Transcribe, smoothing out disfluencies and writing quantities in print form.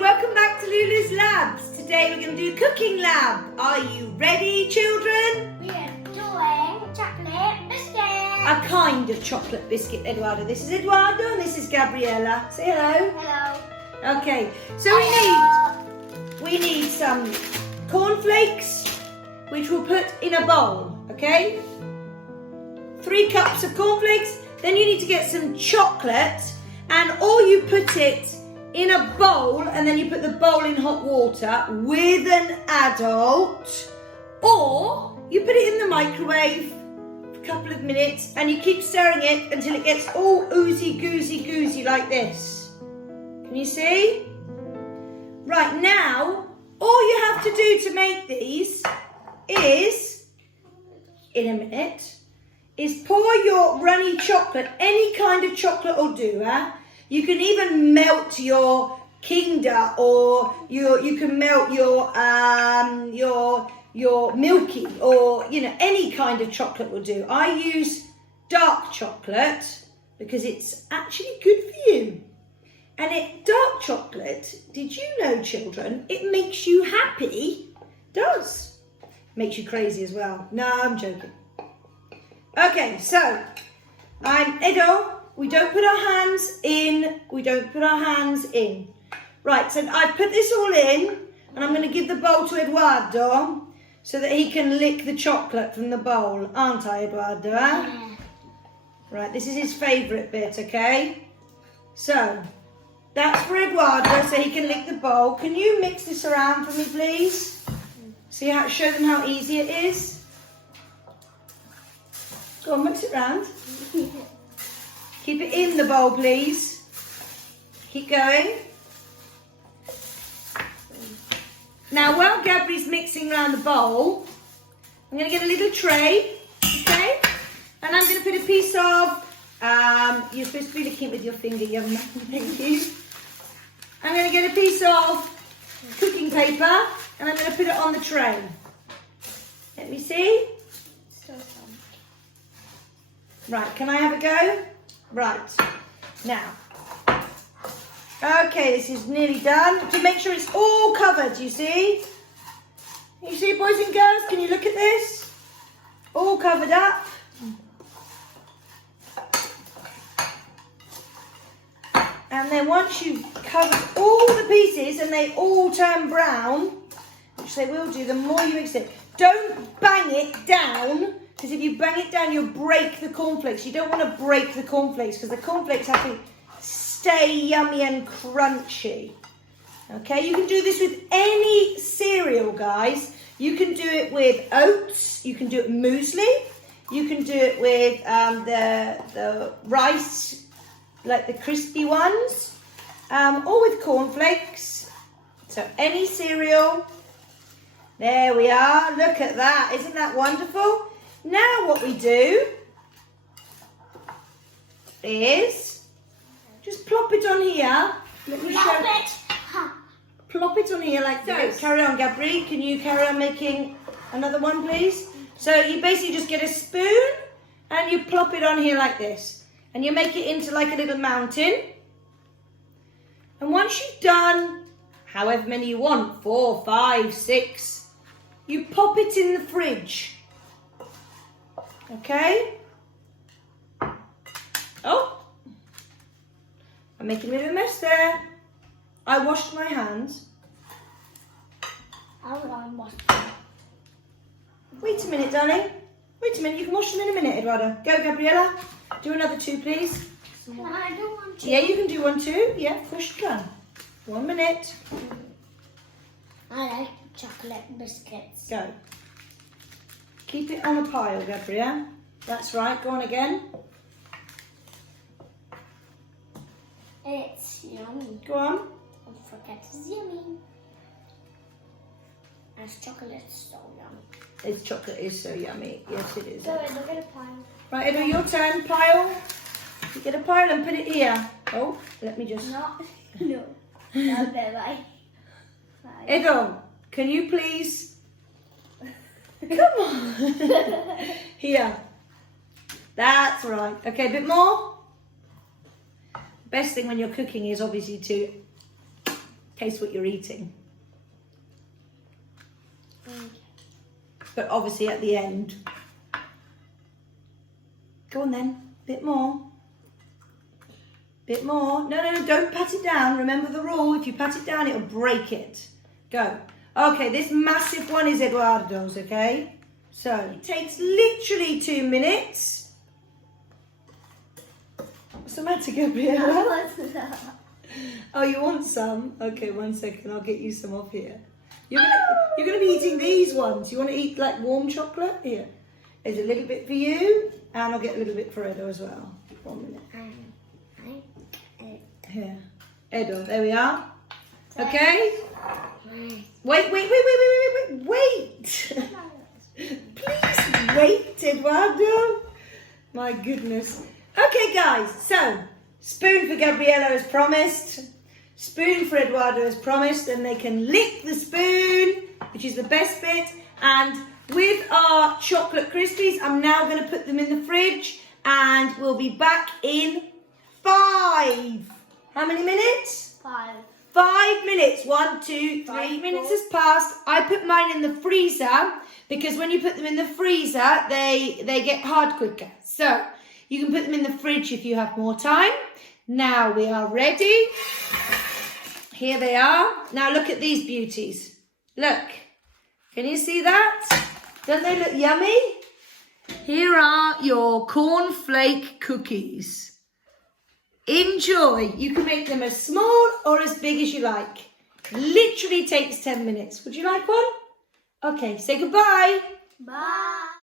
welcome back to Lulu's Labs. Today we're going to do cooking lab. Are you ready, children? We are doing chocolate biscuit. A kind of chocolate biscuit, Eduardo. This is Eduardo and this is Gabriella. Say hello. Hello. Okay, so we need some cornflakes, which we'll put in a bowl, okay? 3 cups of cornflakes. Then you need to get some chocolate, and or you put it in a bowl and then you put the bowl in hot water with an adult, or you put it in the microwave for a couple of minutes and you keep stirring it until it gets all oozy goozy like this. Can you see? Right, now all you have to do to make these is, in a minute, is pour your runny chocolate. Any kind of chocolate will do, huh? You can even melt your Kinder, or you can melt your Milky, or any kind of chocolate will do. I use dark chocolate because it's actually good for you. And dark chocolate, did you know, children, it makes you happy? It does. Makes you crazy as well. No, I'm joking. Okay, so I'm Edo. We don't put our hands in. Right, so I've put this all in, and I'm going to give the bowl to Eduardo so that he can lick the chocolate from the bowl. Aren't I, Eduardo? Yeah. Right, this is his favourite bit, okay? So, that's for Eduardo so he can lick the bowl. Can you mix this around for me, please? Show them how easy it is. Go on, mix it round. Keep it in the bowl, please. Keep going. Now, while Gabri's mixing around the bowl, I'm going to get a little tray, okay? And I'm going to put a piece of, you're supposed to be licking it with your finger, young man, thank you. I'm going to get a piece of cooking paper, and I'm going to put it on the tray. Let me see. So fun. Right, can I have a go? Right, now, okay, this is nearly done. To make sure it's all covered, you see? You see, boys and girls, can you look at this? All covered up. And then once you've covered all the pieces and they all turn brown, which they will do, the more you mix it, don't bang it down. Because if you bang it down, you'll break the cornflakes. You don't want to break the cornflakes because the cornflakes have to stay yummy and crunchy. Okay, you can do this with any cereal, guys. You can do it with oats. You can do it with muesli. You can do it with the rice, like the crispy ones, or with cornflakes. So any cereal. There we are. Look at that. Isn't that wonderful? Now what we do is just plop it on here. Let me show it. Plop it on here like this. Carry on, Gabri. Can you carry on making another one, please? So you basically just get a spoon and you plop it on here like this. And you make it into like a little mountain. And once you've done however many you want, 4, 5, 6, you pop it in the fridge. Okay? Oh, I'm making a bit of a mess there. I washed my hands. Wait a minute, darling. Wait a minute, you can wash them in a minute, Eduardo. Go, Gabriella. Do another 2, please. Can I do one too? Yeah, you can do 1 too. Yeah, of course you can. 1 minute. I like chocolate biscuits. Go. Keep it on a pile, Gabriella. That's right. Go on again. It's yummy. Go on. Don't forget it's yummy. And chocolate's so yummy. This chocolate is so yummy. Yes, it is. Go ahead, look at the pile. Right, Edo, your turn. Pile. You get a pile and put it here. Oh, let me just... No. Not that way. Edo, can you please... Come on. Here. That's right. Okay, a bit more. Best thing when you're cooking is obviously to Taste what you're eating. But obviously at the end. Go on then. Bit more. Bit more. No, don't pat it down. Remember the rule. If you pat it down, it'll break it. Go. Okay, this massive one is Eduardo's, okay? So, it takes literally 2 minutes. What's the matter, Gabriella? Oh, you want some? Okay, 1 second. I'll get you some off here. You're gonna be eating these ones. You want to eat like warm chocolate? Here. There's a little bit for you, and I'll get a little bit for Edo as well. 1 minute. Here. Edo, there we are. Okay? Wait. Please wait, Eduardo. My goodness. Okay, guys, so spoon for Gabriella as promised. Spoon for Eduardo as promised, and they can lick the spoon, which is the best bit. And with our chocolate Crispies, I'm now going to put them in the fridge, and we'll be back in 5. How many minutes? 5. 5 minutes. 1, 2, 3 minutes has passed. I put mine in the freezer because when you put them in the freezer, they get hard quicker. So you can put them in the fridge if you have more time. Now we are ready. Here they are. Now look at these beauties. Look. Can you see that? Don't they look yummy? Here are your cornflake cookies. Enjoy. You can make them as small or as big as you like. Literally takes 10 minutes. Would you like one? Okay, say goodbye. Bye.